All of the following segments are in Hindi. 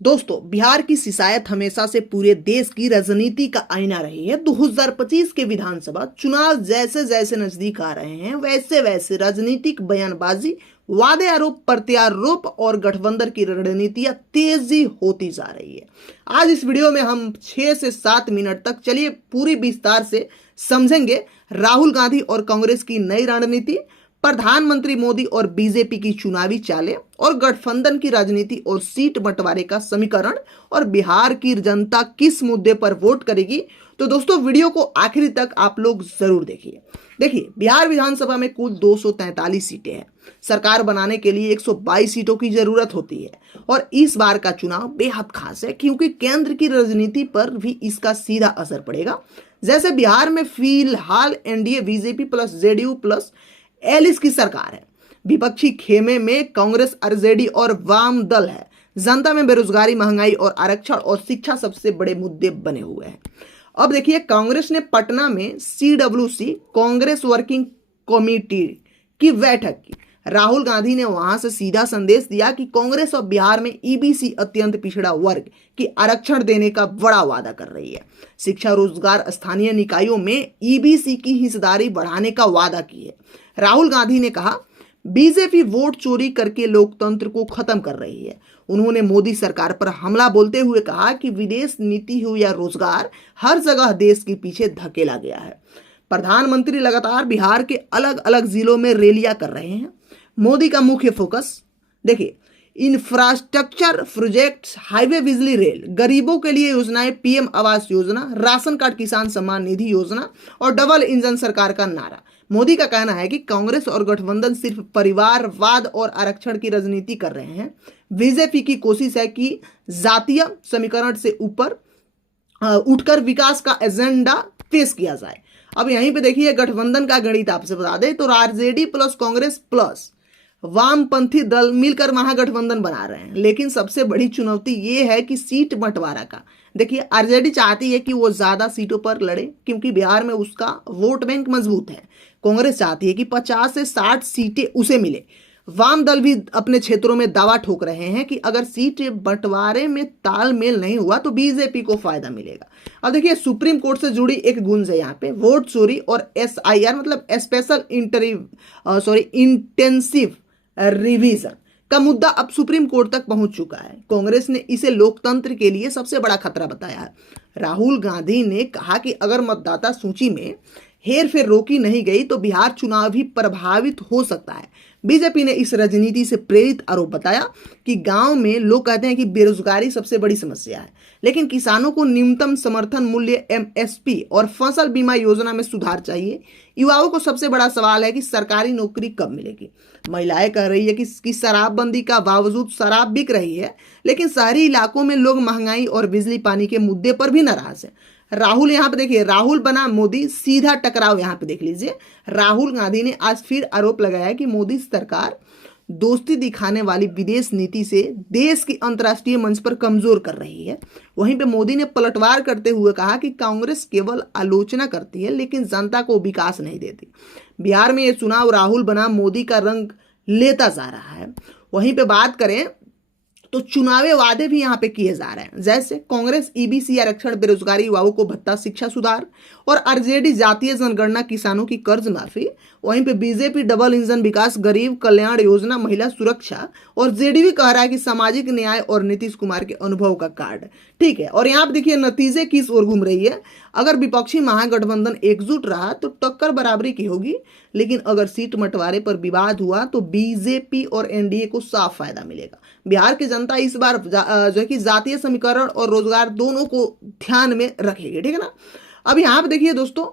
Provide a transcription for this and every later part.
दोस्तों, बिहार की सियासत हमेशा से पूरे देश की राजनीति का आईना रही है। 2025 के विधानसभा चुनाव जैसे जैसे नजदीक आ रहे हैं, वैसे वैसे राजनीतिक बयानबाजी, वादे, आरोप प्रत्यारोप और गठबंधन की रणनीतियां तेजी होती जा रही है। आज इस वीडियो में हम 6 से 7 मिनट तक चलिए पूरी विस्तार से समझेंगे राहुल गांधी और कांग्रेस की नई रणनीति, प्रधानमंत्री मोदी और बीजेपी की चुनावी चालें और गठबंधन की राजनीति और सीट बंटवारे का समीकरण और बिहार की जनता किस मुद्दे पर वोट करेगी। तो दोस्तों, वीडियो को आखिरी तक आप लोग जरूर देखिए। देखिए, बिहार विधानसभा में कुल 243 सीटें हैं। सरकार बनाने के लिए 122 सीटों की जरूरत होती है और इस बार का चुनाव बेहद खास है क्योंकि केंद्र की राजनीति पर भी इसका सीधा असर पड़ेगा। जैसे बिहार में फिलहाल NDA BJP plus JDU plus एलिस की सरकार है। विपक्षी खेमे में कांग्रेस, आरजेडी और वाम दल है। जनता में बेरोजगारी, महंगाई और आरक्षण और शिक्षा सबसे बड़े मुद्दे बने हुए हैं। अब देखिए, कांग्रेस ने पटना में सीडब्ल्यूसी कांग्रेस वर्किंग कमेटी की बैठक की। राहुल गांधी ने वहां से सीधा संदेश दिया कि कांग्रेस और बिहार में ईबीसी अत्यंत पिछड़ा वर्ग की आरक्षण देने का बड़ा वादा कर रही है। शिक्षा, रोजगार, स्थानीय निकायों में ईबीसी की हिस्सेदारी बढ़ाने का वादा की है। राहुल गांधी ने कहा, बीजेपी वोट चोरी करके लोकतंत्र को खत्म कर रही है। उन्होंने मोदी सरकार पर हमला बोलते हुए कहा कि विदेश नीति हो या रोजगार, हर जगह देश के पीछे धकेला गया है। प्रधानमंत्री लगातार बिहार के अलग अलग जिलों में रैलियां कर रहे हैं। मोदी का मुख्य फोकस देखिए, इंफ्रास्ट्रक्चर प्रोजेक्ट्स, हाईवे, बिजली, रेल, गरीबों के लिए योजनाएं, PM Awas Yojana, ration card, किसान सम्मान निधि योजना और डबल इंजन सरकार का नारा। मोदी का कहना है कि कांग्रेस और गठबंधन सिर्फ परिवारवाद और आरक्षण की राजनीति कर रहे हैं। बीजेपी की कोशिश है कि जातीय समीकरण से ऊपर उठकर विकास का एजेंडा पेश किया जाए। अब यहीं पे देखिए, गठबंधन का गणित आपसे बता दें तो आरजेडी प्लस कांग्रेस प्लस वामपंथी दल मिलकर महागठबंधन बना रहे हैं। लेकिन सबसे बड़ी चुनौती ये है कि सीट बंटवारा का। देखिए, आरजेडी चाहती है कि वो ज्यादा सीटों पर लड़े क्योंकि बिहार में उसका वोट बैंक मजबूत है। कांग्रेस चाहती है कि 50 से 60 सीटें उसे मिले। वाम दल भी अपने क्षेत्रों में दावा ठोक रहे हैं कि अगर सीट बंटवारे में तालमेल नहीं हुआ तो बीजेपी को फायदा मिलेगा। अब देखिए, सुप्रीम कोर्ट से जुड़ी एक गुंज है यहाँ पे। वोट चोरी और एसआईआर मतलब स्पेशल इंटेंसिव रिवीजन का मुद्दा अब सुप्रीम कोर्ट तक पहुंच चुका है। कांग्रेस ने इसे लोकतंत्र के लिए सबसे बड़ा खतरा बताया है। राहुल गांधी ने कहा कि अगर मतदाता सूची में हेरफेर रोकी नहीं गई तो बिहार चुनाव भी प्रभावित हो सकता है। बीजेपी ने इस राजनीति से प्रेरित आरोप बताया कि गांव में लोग कहते हैं कि बेरोजगारी सबसे बड़ी समस्या है, लेकिन किसानों को न्यूनतम समर्थन मूल्य एमएसपी और फसल बीमा योजना में सुधार चाहिए। युवाओं को सबसे बड़ा सवाल है कि सरकारी नौकरी कब मिलेगी। महिलाएं कह रही है कि शराबबंदी का बावजूद शराब बिक रही है, लेकिन शहरी इलाकों में लोग महंगाई और बिजली पानी के मुद्दे पर भी नाराज है। राहुल यहाँ पे देखिए, राहुल बना मोदी, सीधा टकराव यहाँ पे देख लीजिए। राहुल गांधी ने आज फिर आरोप लगाया कि मोदी सरकार दोस्ती दिखाने वाली विदेश नीति से देश की अंतर्राष्ट्रीय मंच पर कमजोर कर रही है। वहीं पे मोदी ने पलटवार करते हुए कहा कि कांग्रेस केवल आलोचना करती है लेकिन जनता को विकास नहीं देती। बिहार में ये चुनाव राहुल बनाम मोदी का रंग लेता जा रहा है। वहीं पे बात करें तो चुनावी वादे भी यहाँ पे किए जा रहे हैं। जैसे कांग्रेस ईबीसी आरक्षण, बेरोजगारी, युवाओं को भत्ता, शिक्षा सुधार और आरजेडी जातीय जनगणना, किसानों की कर्ज माफी। वहीं पे बीजेपी डबल इंजन विकास, गरीब कल्याण योजना, महिला सुरक्षा और जेडीयू कह रहा है कि सामाजिक न्याय और नीतीश कुमार के अनुभव का कार्ड। ठीक है, और यहाँ पे देखिए नतीजे किस ओर घूम रही है। अगर विपक्षी महागठबंधन एकजुट रहा तो टक्कर बराबरी की होगी, लेकिन अगर सीट बंटवारे पर विवाद हुआ तो बीजेपी और एनडीए को साफ फायदा मिलेगा। बिहार की जनता इस बार जो है कि जातीय समीकरण और रोजगार दोनों को ध्यान में रखेगी। ठीक है ना। अब यहाँ पे देखिए दोस्तों,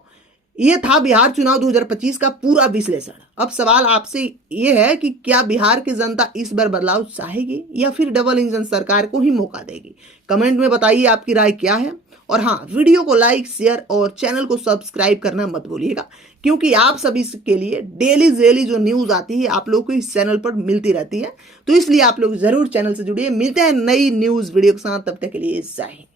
ये था बिहार चुनाव 2025 का पूरा विश्लेषण। अब सवाल आपसे ये है कि क्या बिहार की जनता इस बार बदलाव चाहेगी या फिर डबल इंजन सरकार को ही मौका देगी? कमेंट में बताइए आपकी राय क्या है। और हाँ, वीडियो को लाइक, शेयर और चैनल को सब्सक्राइब करना मत भूलिएगा क्योंकि आप सभी के लिए डेली जो न्यूज आती है आप लोगों को इस चैनल पर मिलती रहती है। तो इसलिए आप लोग जरूर चैनल से जुड़िए। मिलते हैं नई न्यूज वीडियो के साथ, तब तक के लिए जय हिंद।